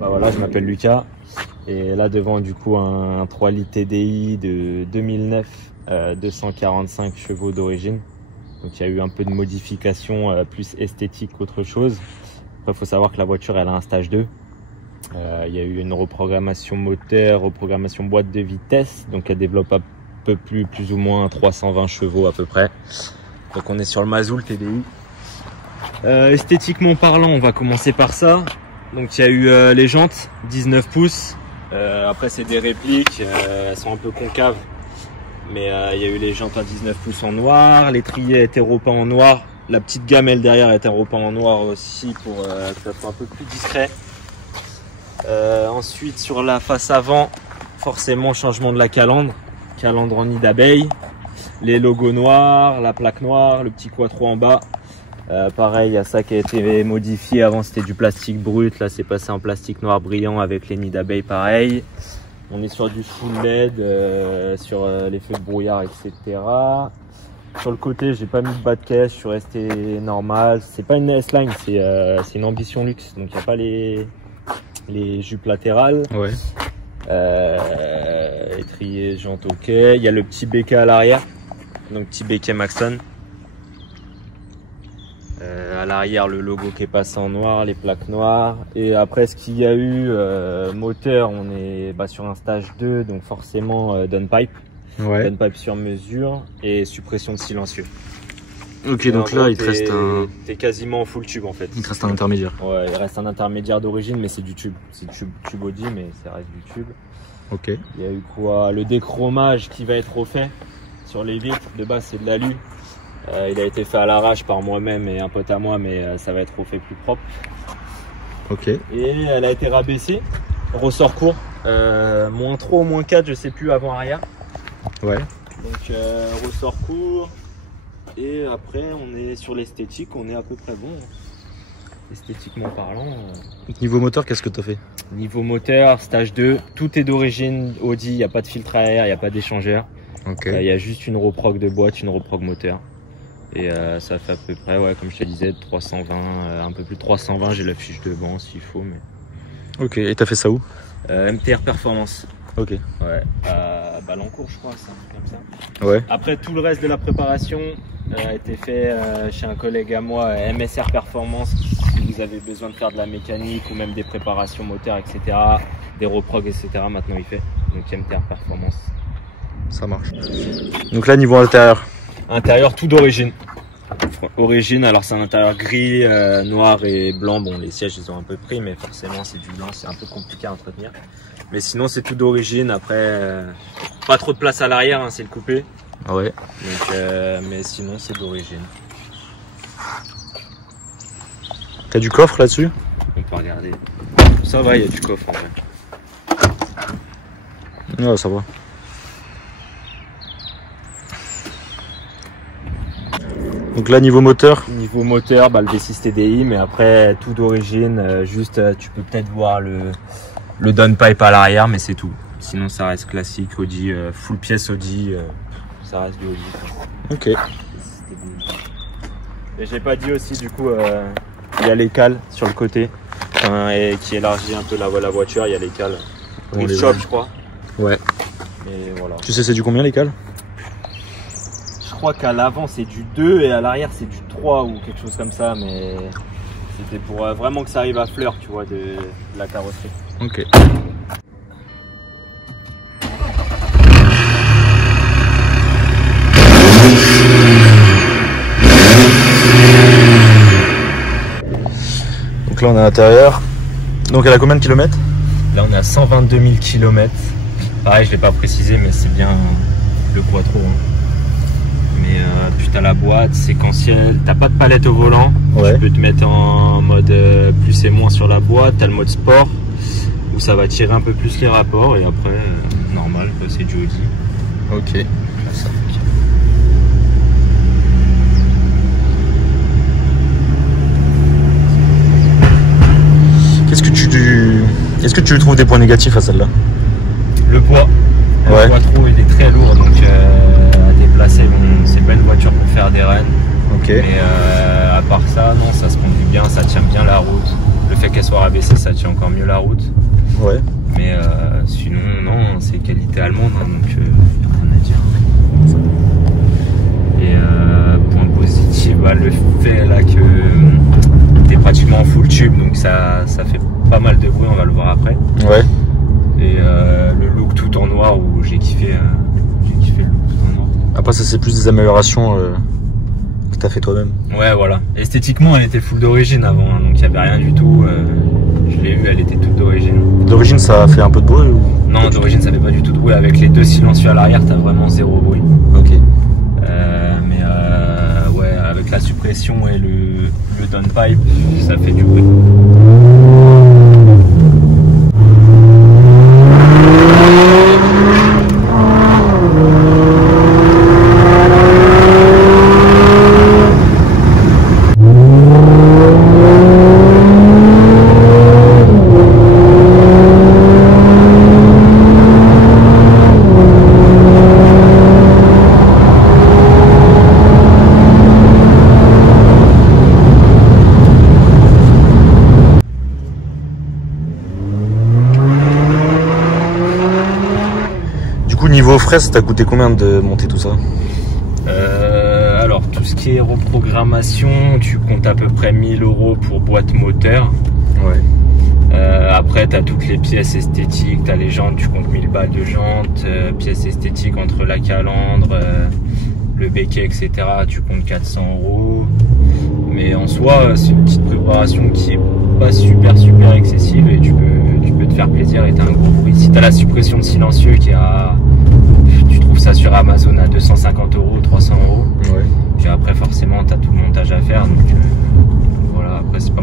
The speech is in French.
Voilà, je m'appelle Lucas et là devant du coup un 3 litres TDI de 2009, 245 chevaux d'origine. Donc il y a eu un peu de modification plus esthétique qu'autre chose. Après il faut savoir que la voiture elle a un stage 2. Il y a eu une reprogrammation moteur, reprogrammation boîte de vitesse, donc elle développe un peu plus ou moins 320 chevaux à peu près. Donc on est sur le Mazoul TDI. Esthétiquement parlant, on va commencer par ça. Donc il y a eu les jantes 19 pouces. Après c'est des répliques, elles sont un peu concaves. Mais il y a eu les jantes à 19 pouces en noir, l'étrier était repeint en noir. La petite gamelle derrière était repeint en noir aussi pour que ça soit un peu plus discret. Ensuite sur la face avant, forcément changement de la calandre en nid d'abeille, les logos noirs, la plaque noire, le petit quattro en bas. Pareil, il y a ça qui a été modifié, avant c'était du plastique brut, là c'est passé en plastique noir brillant avec les nids d'abeilles pareil. On est sur du full LED, sur les feux de brouillard, etc. Sur le côté, j'ai pas mis de bas de caisse, je suis resté normal. C'est pas une S-Line, c'est une ambition luxe, donc il n'y a pas les jupes latérales. Ouais. Étrier, jante, ok. Il y a le petit béquet à l'arrière, donc petit béquet Maxton. À l'arrière, le logo qui est passé en noir, les plaques noires. Et après, ce qu'il y a eu, moteur, on est sur un stage 2, donc forcément downpipe. Ouais. Downpipe sur mesure et suppression de silencieux. Ok, et donc là, il te reste un... T'es quasiment en full tube en fait. Il te reste un intermédiaire. Ouais, il reste un intermédiaire d'origine, mais c'est du tube. C'est tube body, mais ça reste du tube. Ok. Il y a eu quoi? Le déchromage qui va être refait sur les vitres. De base, c'est de l'alu. Il a été fait à l'arrache par moi-même et un pote à moi, mais ça va être refait plus propre. Ok. Et elle a été rabaissée. Ressort court. Moins 3 ou moins 4, je sais plus, avant-arrière. Ouais. Donc ressort court. Et après, on est sur l'esthétique, on est à peu près bon. Esthétiquement parlant. Niveau moteur, qu'est-ce que tu as fait? Niveau moteur, stage 2, tout est d'origine Audi, il n'y a pas de filtre à air, il n'y a pas d'échangeur. Ok. Il y a juste une reprog de boîte, une reprog moteur. Et ça fait à peu près, ouais, comme je te disais, 320, un peu plus de 320, j'ai la fiche de banc s'il faut. Mais... Ok, et t'as fait ça où? MTR Performance. Ok. Ouais, à Ballancourt, je crois, c'est un truc comme ça. Ouais. Après, tout le reste de la préparation a été fait chez un collègue à moi, MSR Performance. Si vous avez besoin de faire de la mécanique ou même des préparations moteurs, etc., des reprog, etc., maintenant il fait. Donc MTR Performance. Ça marche. Donc là, niveau intérieur. Intérieur tout d'origine. Origine, alors c'est un intérieur gris, noir et blanc. Bon, les sièges ils ont un peu pris, mais forcément c'est du blanc, c'est un peu compliqué à entretenir. Mais sinon c'est tout d'origine. Après, pas trop de place à l'arrière, hein, c'est le coupé. Ouais. Donc, mais sinon c'est d'origine. T'as du coffre là-dessus? On peut regarder. Ça va, il y a du coffre en vrai. Ouais, ça va. Donc là, niveau moteur? Niveau moteur, le V6 TDI, mais après tout d'origine. Juste, tu peux peut-être voir le downpipe à l'arrière, mais c'est tout. Sinon, ça reste classique Audi, full pièce Audi. Ça reste du Audi. Ok. Et j'ai pas dit aussi, du coup, il y a les cales sur le côté, et qui élargit un peu la voiture. Il y a les cales. On les shop, voit. je crois. Ouais. Et voilà. Tu sais c'est du combien les cales? Je crois qu'à l'avant c'est du 2 et à l'arrière c'est du 3 ou quelque chose comme ça, mais c'était pour vraiment que ça arrive à fleur, tu vois, de la carrosserie. Ok. Donc là on est à l'intérieur. Donc elle a combien de kilomètres? Là on est à 122 000 km. Pareil, je l'ai pas précisé, mais c'est bien le quattro. Hein. Mais puis t'as la boîte séquentielle, t'as pas de palette au volant. Ouais. Tu peux te mettre en mode plus et moins sur la boîte. T'as le mode sport où ça va tirer un peu plus les rapports, et après normal, c'est du Audi. Ok. Est-ce que tu trouves des points négatifs à celle-là? Le poids. Ouais. Le quattro il est très lourd, donc à des Ok. Mais à part ça, non, ça se conduit bien, ça tient bien la route. Le fait qu'elle soit rabaissée, ça tient encore mieux la route. Ouais. Mais sinon, non, c'est qualité allemande, hein, donc rien à dire. Et point positif, bah, le fait là que t'es pratiquement en full tube, donc ça fait pas mal de bruit, on va le voir après. Ouais. Et le look tout en noir, où j'ai kiffé le look tout en noir. Après, ça, c'est plus des améliorations que t'as fait toi-même. Ouais, voilà. Esthétiquement, elle était full d'origine avant, hein, donc il n'y avait rien du tout. Je l'ai eu, elle était toute d'origine. D'origine, ça fait un peu de bruit ou... Non, d'origine, ça fait pas du tout de bruit. Avec les deux silencieux à l'arrière, t'as vraiment zéro bruit. Ok. Mais ouais, avec la suppression et le downpipe, ça fait du bruit. Niveau frais, ça t'a coûté combien de monter tout ça? Alors tout ce qui est reprogrammation, tu comptes à peu près 1000 € pour boîte moteur. Ouais. Après tu as toutes les pièces esthétiques, tu as les jantes, tu comptes 1000 balles de jantes, pièces esthétiques entre la calandre, le béquet, etc. Tu comptes 400 €. Mais en soi, c'est une petite préparation qui est pas super excessive et tu peux te faire plaisir et t'as un gros bruit. Si t'as la suppression de silencieux qui a, tu trouves ça sur Amazon à 250 €, 300 €. Ouais. Puis après forcément t'as tout le montage à faire, donc voilà, après c'est